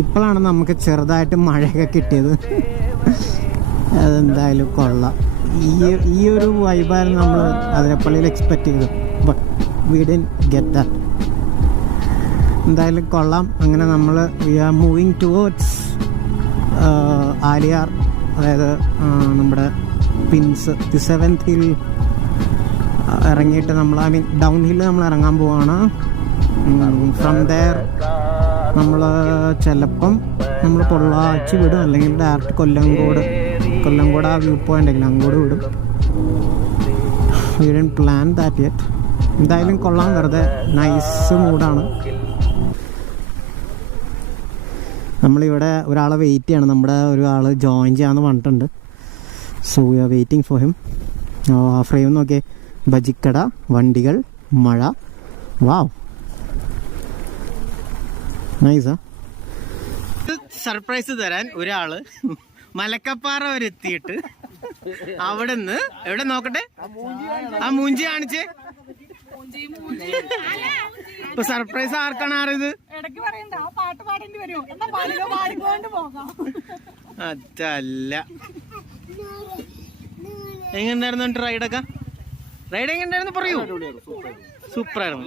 ഇപ്പോഴാണ് നമുക്ക് ചെറുതായിട്ട് മഴയൊക്കെ കിട്ടിയത്. അതെന്തായാലും കൊള്ളാം. ഈ ഒരു വൈബായിരുന്നു നമ്മൾ അതിരപ്പള്ളിയിൽ എക്സ്പെക്റ്റ് ചെയ്തത്. But we didn't get that. എന്തായാലും കൊള്ളാം. അങ്ങനെ നമ്മൾ we are moving towards Aliyar, അതായത് നമ്മുടെ പിൻസ് ദി 7th ഹിൽ ഇറങ്ങിയിട്ട് നമ്മൾ ഡൗൺ ഹില്ല് നമ്മൾ ഇറങ്ങാൻ പോവാണ്. ഫ്രം ദെയർ നമ്മൾ ചിലപ്പം നമ്മൾ പൊള്ളാച്ചി വിടും, അല്ലെങ്കിൽ ഡയറക്റ്റ് കൊല്ലംകോട് ആ വ്യൂ പോയിന്റ് ഉണ്ടെങ്കിൽ അങ്ങോട്ട് വിടും. We didn't plan that yet. എന്തായാലും കൊള്ളാം. വെറുതെ നൈസ് മൂഡാണ്. നമ്മളിവിടെ ഒരാളെ വെയിറ്റ് ചെയ്യണം. നമ്മുടെ ഒരാൾ ജോയിൻ ചെയ്യാമെന്ന് പറഞ്ഞിട്ടുണ്ട്. So we are waiting for him. ആ ഫ്രെയിം നോക്കിയേ, ബജിക്കട, വണ്ടികൾ, മഴ. വാവ്, നൈസാ. സർപ്രൈസ് തരാൻ ഒരാള് മലക്കപ്പാറ വരെ എത്തിയിട്ട് അവിടുന്ന് എവിടെ നോക്കട്ടെ, ആ മൂഞ്ചി കാണിച്ചേ. ഇപ്പൊ സർപ്രൈസ് ആർക്കാണ് അറിയത്? അതല്ല. എങ്ങനെയായിരുന്നു റൈഡൊക്കെ? റൈഡ് എങ്ങനെയായിരുന്നു പറയൂ. സൂപ്പറായിരുന്നു.